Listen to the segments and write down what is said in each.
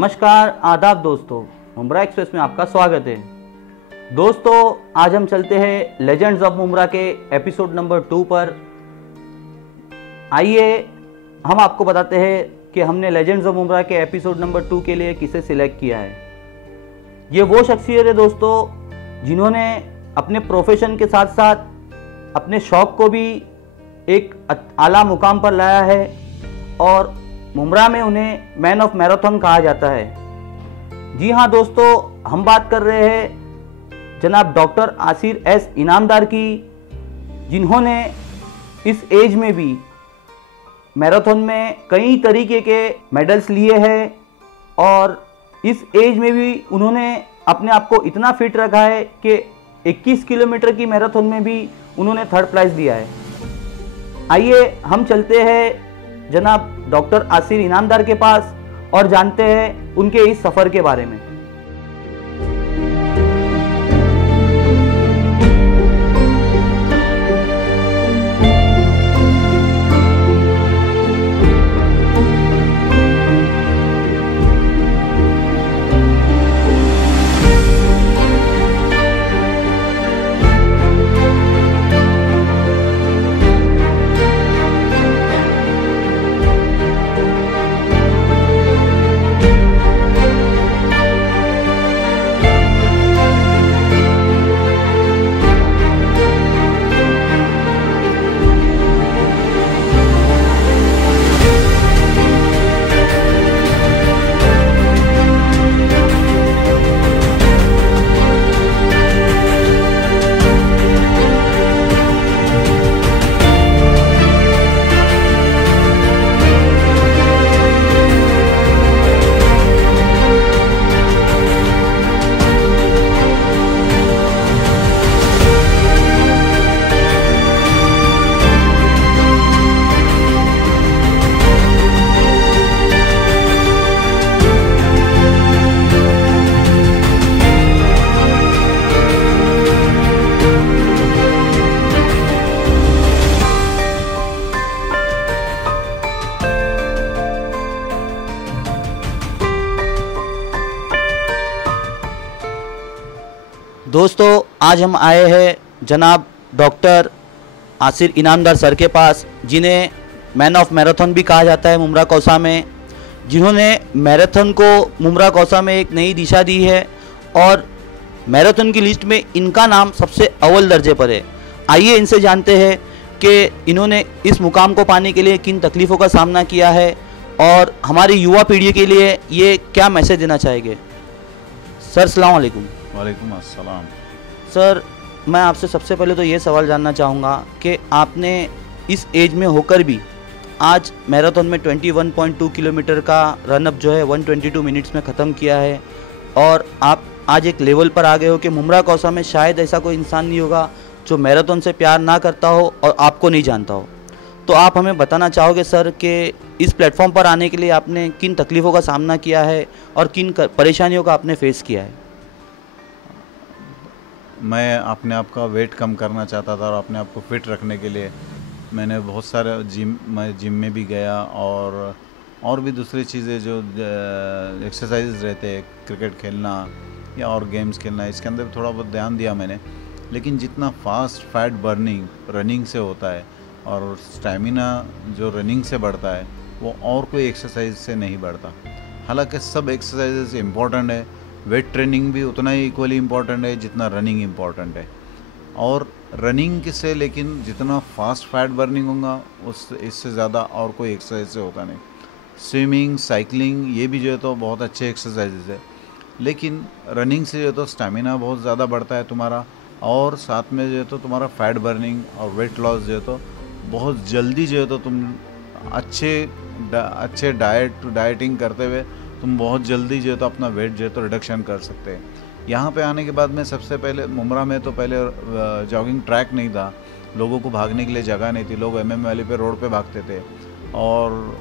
नमस्कार आदाब दोस्तों, मुंब्रा एक्सप्रेस में आपका स्वागत है। दोस्तों आज हम चलते हैं लेजेंड्स ऑफ मुंब्रा के एपिसोड नंबर 2 पर। आइए हम आपको बताते हैं कि हमने लेजेंड्स ऑफ मुंब्रा के एपिसोड नंबर 2 के लिए किसे सिलेक्ट किया है। ये वो शख्सियत है दोस्तों जिन्होंने अपने प्रोफेशन के साथ साथ अपने शौक़ को भी एक आला मुकाम पर लाया है और मुंब्रा में उन्हें मैन ऑफ मैराथन कहा जाता है। जी हाँ दोस्तों, हम बात कर रहे हैं जनाब डॉक्टर आसिर एस इनामदार की, जिन्होंने इस एज में भी मैराथन में कई तरीके के मेडल्स लिए हैं और इस एज में भी उन्होंने अपने आप को इतना फिट रखा है कि 21 किलोमीटर की मैराथन में भी उन्होंने 3rd प्राइज़ दिया है। आइए हम चलते हैं जनाब डॉक्टर आसिर इनामदार के पास और जानते हैं उनके इस सफ़र के बारे में। दोस्तों आज हम आए हैं जनाब डॉक्टर आसिर इनामदार सर के पास, जिन्हें मैन ऑफ मैराथन भी कहा जाता है मुंब्रा कौसा में, जिन्होंने मैराथन को मुंब्रा कौसा में एक नई दिशा दी है और मैराथन की लिस्ट में इनका नाम सबसे अव्वल दर्जे पर है। आइए इनसे जानते हैं कि इन्होंने इस मुकाम को पाने के लिए किन तकलीफ़ों का सामना किया है और हमारी युवा पीढ़ी के लिए ये क्या मैसेज देना चाहेंगे। सर अस्सलाम वालेकुम। वालेकुम अस्सलाम। सर मैं आपसे सबसे पहले तो ये सवाल जानना चाहूँगा कि आपने इस एज में होकर भी आज मैराथन में 21.2 किलोमीटर का रनअप जो है 122 मिनट्स में ख़त्म किया है और आप आज एक लेवल पर आ गए हो कि मुंब्रा कौसा में शायद ऐसा कोई इंसान नहीं होगा जो मैराथन से प्यार ना करता हो और आपको नहीं जानता हो। तो आप हमें बताना चाहोगे सर कि इस प्लेटफॉर्म पर आने के लिए आपने किन तकलीफ़ों का सामना किया है और किन परेशानियों का आपने फेस किया है। मैं अपने आप का वेट कम करना चाहता था और अपने आप को फिट रखने के लिए मैंने बहुत सारे जिम में भी गया और भी दूसरी चीज़ें जो एक्सरसाइज रहते हैं, क्रिकेट खेलना या और गेम्स खेलना, इसके अंदर भी थोड़ा बहुत ध्यान दिया मैंने। लेकिन जितना फास्ट फैट बर्निंग रनिंग से होता है और स्टैमिना जो रनिंग से बढ़ता है वो और कोई एक्सरसाइज से नहीं बढ़ता। हालांकि सब एक्सरसाइजेस इम्पॉर्टेंट है, वेट ट्रेनिंग भी उतना ही इक्वली इम्पॉर्टेंट है जितना रनिंग इम्पॉर्टेंट है। और रनिंग से लेकिन जितना फास्ट फैट बर्निंग होगा इससे ज़्यादा और कोई एक्सरसाइज से होता नहीं। स्विमिंग, साइकिलिंग ये भी जो है तो बहुत अच्छे एक्सरसाइजेज है, लेकिन रनिंग से जो है तो स्टैमिना बहुत ज़्यादा बढ़ता है तुम्हारा और साथ में जो है तो तुम्हारा फैट बर्निंग और वेट लॉस जो है तो बहुत जल्दी जो है तो तुम अच्छे डाइटिंग करते हुए तुम बहुत जल्दी जो है तो अपना वेट जो है तो रिडक्शन कर सकते हैं। यहाँ पे आने के बाद में सबसे पहले मुंब्रा में तो पहले जॉगिंग ट्रैक नहीं था, लोगों को भागने के लिए जगह नहीं थी, लोग MM वैली पे रोड पे भागते थे। और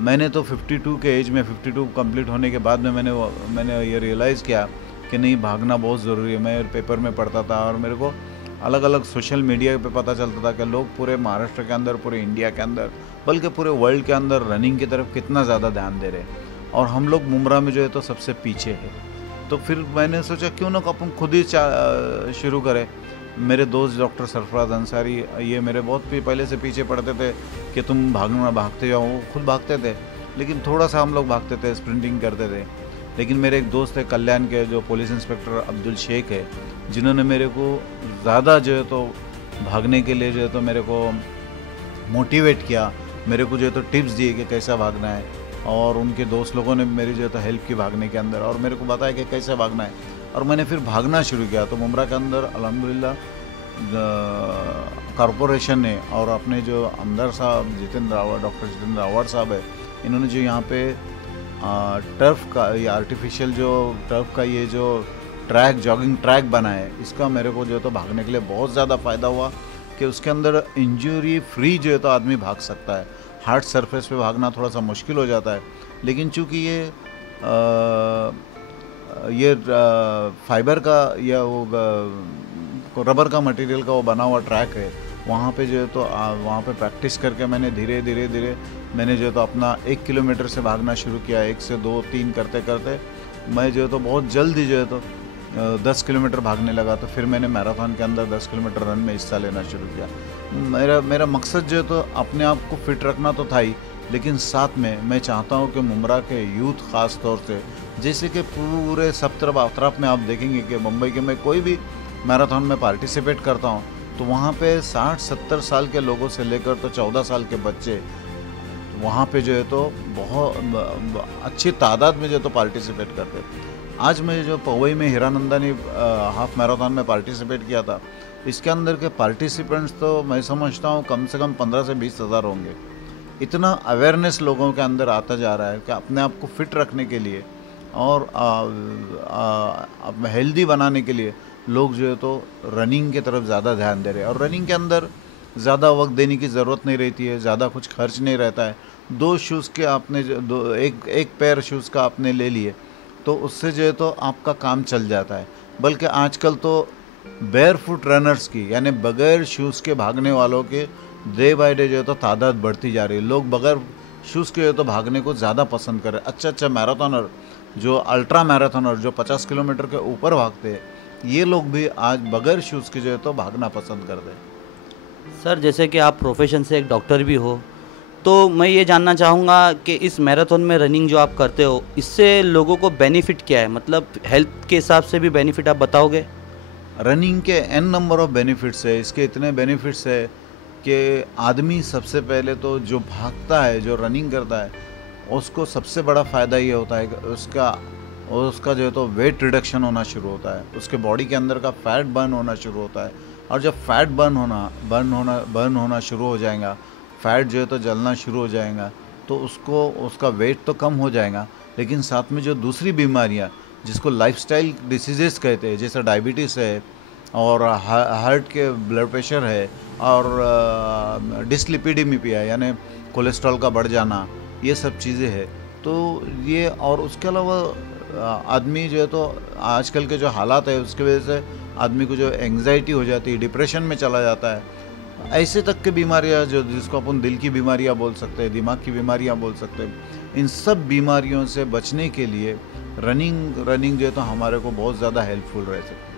मैंने तो 52 के एज में 52 कंप्लीट होने के बाद में मैंने ये रियलाइज़ किया कि नहीं, भागना बहुत ज़रूरी है। मैं पेपर में पढ़ता था और मेरे को अलग अलग सोशल मीडिया पे पता चलता था कि लोग पूरे महाराष्ट्र के अंदर, पूरे इंडिया के अंदर, बल्कि पूरे वर्ल्ड के अंदर रनिंग की तरफ कितना ज़्यादा ध्यान दे रहे हैं। और हम लोग मुमरा में जो है तो सबसे पीछे है। तो फिर मैंने सोचा क्यों ना अपन खुद ही शुरू करें। मेरे दोस्त डॉक्टर सरफराज अंसारी, ये मेरे बहुत पहले से पीछे पड़ते थे कि तुम भागते जाओ, वो खुद भागते थे, लेकिन थोड़ा सा हम लोग भागते थे, स्प्रिंटिंग करते थे। लेकिन मेरे एक दोस्त है कल्याण के, जो पुलिस इंस्पेक्टर अब्दुल शेख है, जिन्होंने मेरे को ज़्यादा जो है तो भागने के लिए जो है तो मेरे को मोटिवेट किया, मेरे को जो है तो टिप्स दिए कि कैसा भागना है, और उनके दोस्त लोगों ने मेरी जो है तो हेल्प की भागने के अंदर, और मेरे को बताया कि कैसे भागना है, और मैंने फिर भागना शुरू किया। तो मुमरा के अंदर अल्हम्दुलिल्लाह कॉरपोरेशन ने और अपने जो आमदार साहब जितेंद्र रावत, डॉक्टर जितेंद्र रावत साहब है, इन्होंने जो यहाँ पे टर्फ का, ये आर्टिफिशियल जो टर्फ का ये जो ट्रैक, जॉगिंग ट्रैक बना है, इसका मेरे को जो है तो भागने के लिए बहुत ज़्यादा फ़ायदा हुआ कि उसके अंदर इंजरी फ्री जो है तो आदमी भाग सकता है। हार्ड सरफेस पे भागना थोड़ा सा मुश्किल हो जाता है, लेकिन चूँकि ये फाइबर का या वो रबर का मटेरियल का वो बना हुआ ट्रैक है, वहाँ पे जो है तो वहाँ पे प्रैक्टिस करके मैंने धीरे धीरे मैंने जो है तो अपना 1 किलोमीटर से भागना शुरू किया। 1 से 2 3 करते करते मैं जो है तो बहुत जल्दी जो है तो 10 किलोमीटर भागने लगा। तो फिर मैंने मैराथन के अंदर 10 किलोमीटर रन में हिस्सा लेना शुरू किया। मेरा मकसद जो है तो अपने आप को फिट रखना तो था ही, लेकिन साथ में मैं चाहता हूँ कि मुमरा के यूथ ख़ास तौर से, जैसे कि पूरे सब तरफ अतराफ में आप देखेंगे कि मुंबई के मैं कोई भी मैराथन में पार्टिसिपेट करता हूँ तो वहाँ पे 60-70 साल के लोगों से लेकर तो 14 साल के बच्चे वहाँ पे जो है तो बहुत अच्छी तादाद में जो है तो पार्टिसिपेट करते हैं। आज मैं जो पवई में हीरानंदानी हाफ मैराथन में पार्टिसिपेट किया था, इसके अंदर के पार्टिसिपेंट्स तो मैं समझता हूँ कम से कम 15 से 20 हज़ार होंगे। इतना अवेयरनेस लोगों के अंदर आता जा रहा है कि अपने आप को फिट रखने के लिए और हेल्दी बनाने के लिए लोग जो है तो रनिंग की तरफ ज़्यादा ध्यान दे रहे हैं। और रनिंग के अंदर ज़्यादा वक्त देने की ज़रूरत नहीं रहती है, ज़्यादा कुछ खर्च नहीं रहता है। 2 शूज़ के आपने एक पेयर शूज़ का आपने ले लिए तो उससे जो है तो आपका काम चल जाता है। बल्कि आजकल तो बेयर फुट रनर्स की, यानी बगैर शूज़ के भागने वालों के डे बाय डे जो है तो तादाद बढ़ती जा रही है। लोग बगैर शूज़ के जो तो भागने को ज़्यादा पसंद कर रहे हैं। अच्छा मैराथनर, जो अल्ट्रा मैराथनर जो 50 किलोमीटर के ऊपर भागते हैं, ये लोग भी आज बगैर शूज़ के जो है तो भागना पसंद करते हैं। सर, जैसे कि आप प्रोफेशन से एक डॉक्टर भी हो, तो मैं ये जानना चाहूँगा कि इस मैराथन में रनिंग जो आप करते हो, इससे लोगों को बेनिफिट क्या है? मतलब हेल्थ के हिसाब से भी बेनिफिट आप बताओगे? रनिंग के n नंबर ऑफ बेनिफिट्स है। इसके इतने बेनिफिट्स है कि आदमी सबसे पहले तो जो भागता है, जो रनिंग करता है, उसको सबसे बड़ा फ़ायदा ये होता है कि उसका जो है तो वेट रिडक्शन होना शुरू होता है, उसके बॉडी के अंदर का फैट बर्न होना शुरू होता है। और जब फैट बर्न होना शुरू हो जाएगा, फैट जो है तो जलना शुरू हो जाएगा, तो उसका वेट तो कम हो जाएगा, लेकिन साथ में जो दूसरी बीमारियां जिसको लाइफस्टाइल डिसीजेस कहते हैं, जैसे डायबिटीज़ है और हार्ट के ब्लड प्रेशर है और डिसलिपिडीमिया यानी कोलेस्ट्रॉल का बढ़ जाना, ये सब चीज़ें हैं। तो ये, और उसके अलावा आदमी जो है तो आजकल के जो हालात है उसकी वजह से आदमी को जो एंग्जाइटी हो जाती है, डिप्रेशन में चला जाता है। ऐसे तक की बीमारियां जो जिसको अपन दिल की बीमारियां बोल सकते हैं, दिमाग की बीमारियां बोल सकते हैं, इन सब बीमारियों से बचने के लिए रनिंग जो है तो हमारे को बहुत ज़्यादा हेल्पफुल रहते हैं।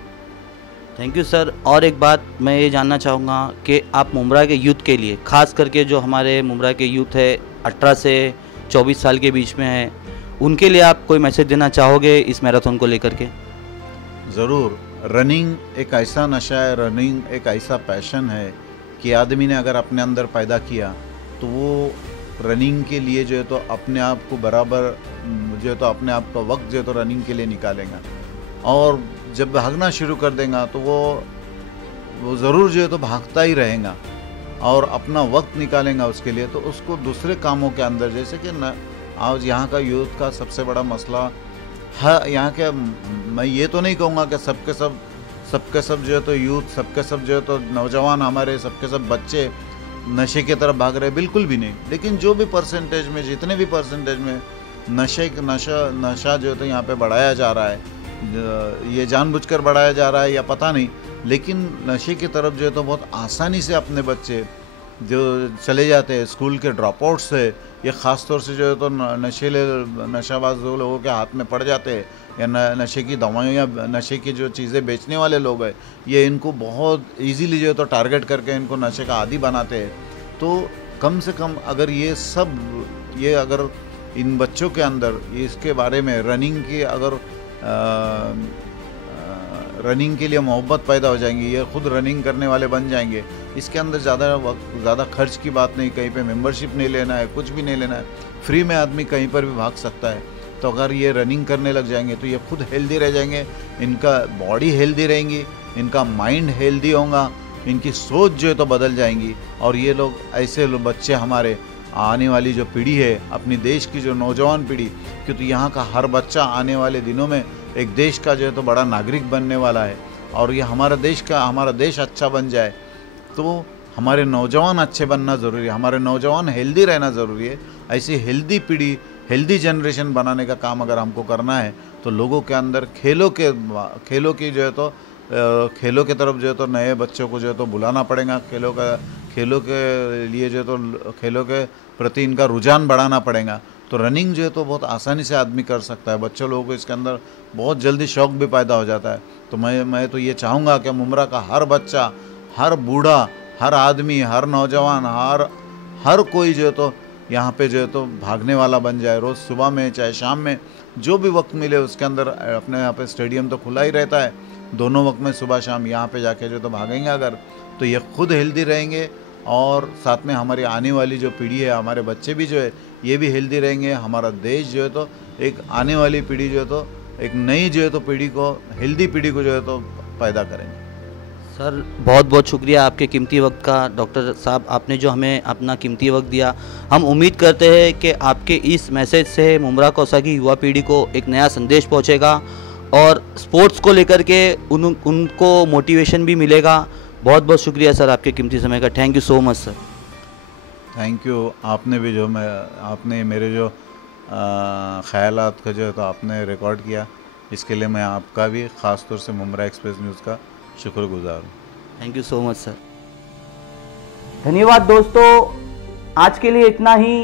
Thank you sir. और एक बात मैं ये जानना चाहूँगा कि आप मुमरा के यूथ के लिए, ख़ास करके जो हमारे मुमरा के यूथ है 18 से 24 साल के बीच में है, उनके लिए आप कोई मैसेज देना चाहोगे इस मैराथन को लेकर के? ज़रूर। रनिंग एक ऐसा नशा है, रनिंग एक ऐसा पैशन है कि आदमी ने अगर अपने अंदर पैदा किया तो वो रनिंग के लिए जो है तो अपने आप को बराबर जो है तो अपने आप का वक्त जो है तो रनिंग के लिए निकालेगा। और जब भागना शुरू कर देगा तो वो ज़रूर जो है तो भागता ही रहेगा और अपना वक्त निकालेगा उसके लिए। तो उसको दूसरे कामों के अंदर, जैसे कि न आज यहाँ का यूथ का सबसे बड़ा मसला है, यहाँ के, मैं ये तो नहीं कहूँगा कि सबके सब जो है तो यूथ, सबके सब जो है तो नौजवान हमारे सबके सब बच्चे नशे की तरफ भाग रहे, बिल्कुल भी नहीं। लेकिन जो भी परसेंटेज में, जितने भी परसेंटेज में नशा जो है तो यहाँ पे बढ़ाया जा रहा है, ये जानबूझकर बढ़ाया जा रहा है या पता नहीं, लेकिन नशे की तरफ जो है तो बहुत आसानी से अपने बच्चे जो चले जाते हैं स्कूल के ड्रॉप आउट से, ये ख़ास तौर से जो है तो नशाबाज लोगों के हाथ में पड़ जाते हैं, या नशे की दवाइयाँ या नशे की जो चीज़ें बेचने वाले लोग हैं, ये इनको बहुत इजीली जो है तो टारगेट करके इनको नशे का आदी बनाते हैं। तो कम से कम अगर ये अगर इन बच्चों के अंदर इसके बारे में रनिंग की अगर रनिंग के लिए मोहब्बत पैदा हो जाएंगी, ये खुद रनिंग करने वाले बन जाएंगे। इसके अंदर ज़्यादा खर्च की बात नहीं, कहीं पे मेंबरशिप नहीं लेना है, कुछ भी नहीं लेना है, फ्री में आदमी कहीं पर भी भाग सकता है। तो अगर ये रनिंग करने लग जाएंगे तो ये खुद हेल्दी रह जाएंगे, इनका बॉडी हेल्दी रहेंगी, इनका माइंड हेल्दी होगा, इनकी सोच जो है तो बदल जाएंगी। और ये लोग ऐसे बच्चे हमारे आने वाली जो पीढ़ी है, अपनी देश की जो नौजवान पीढ़ी, क्योंकि यहाँ का हर बच्चा आने वाले दिनों में एक देश का जो है तो बड़ा नागरिक बनने वाला है। और ये हमारा देश अच्छा बन जाए तो हमारे नौजवान अच्छे बनना ज़रूरी है, हमारे नौजवान हेल्दी रहना ज़रूरी है। ऐसी हेल्दी पीढ़ी, हेल्दी जनरेशन बनाने का काम अगर हमको करना है तो लोगों के अंदर खेलों की जो है तो खेलों के तरफ जो है तो नए बच्चों को जो है तो बुलाना पड़ेगा। खेलों के लिए जो है तो खेलों के प्रति इनका रुझान बढ़ाना पड़ेगा। तो रनिंग जो है तो बहुत आसानी से आदमी कर सकता है, बच्चों लोगों को इसके अंदर बहुत जल्दी शौक भी पैदा हो जाता है। तो मैं तो ये चाहूँगा कि मुमरा का हर बच्चा, हर बूढ़ा, हर आदमी, हर नौजवान, हर कोई जो है तो यहाँ पे जो है तो भागने वाला बन जाए। रोज़ सुबह में चाहे शाम में जो भी वक्त मिले उसके अंदर, अपने यहाँ पे स्टेडियम तो खुला ही रहता है, दोनों वक्त में सुबह शाम यहाँ पे जाके जो तो भागेंगे अगर, तो ये खुद हेल्दी रहेंगे और साथ में हमारी आने वाली जो पीढ़ी है, हमारे बच्चे भी जो है ये भी हेल्दी रहेंगे। हमारा देश जो है तो एक आने वाली पीढ़ी जो है तो एक नई जो है तो पीढ़ी को, हेल्दी पीढ़ी को जो है तो पैदा करेंगे। सर बहुत बहुत शुक्रिया आपके कीमती वक्त का। डॉक्टर साहब, आपने जो हमें अपना कीमती वक्त दिया, हम उम्मीद करते हैं कि आपके इस मैसेज से मुमरा कौसा की युवा पीढ़ी को एक नया संदेश पहुंचेगा और स्पोर्ट्स को लेकर के उनको मोटिवेशन भी मिलेगा। बहुत बहुत शुक्रिया सर आपके कीमती समय का। Thank you so much sir. Thank you. आपने मेरे जो ख़यालात का जो है तो आपने रिकॉर्ड किया, इसके लिए मैं आपका भी ख़ास तौर से मुमरा एक्सप्रेस न्यूज़ का शुक्रगुजार हूँ। Thank you so much sir. धन्यवाद दोस्तों, आज के लिए इतना ही।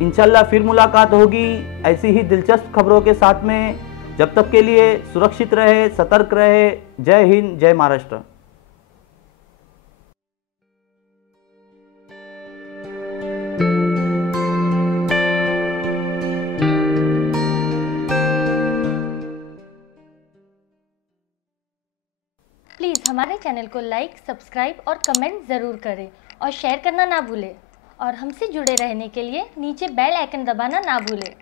इंशाल्लाह फिर मुलाकात होगी ऐसी ही दिलचस्प खबरों के साथ में। जब तक के लिए सुरक्षित रहे, सतर्क रहे। जय हिंद, जय महाराष्ट्र। प्लीज़ हमारे चैनल को लाइक, सब्सक्राइब और कमेंट ज़रूर करें और शेयर करना ना भूलें। और हमसे जुड़े रहने के लिए नीचे बेल आइकन दबाना ना भूलें।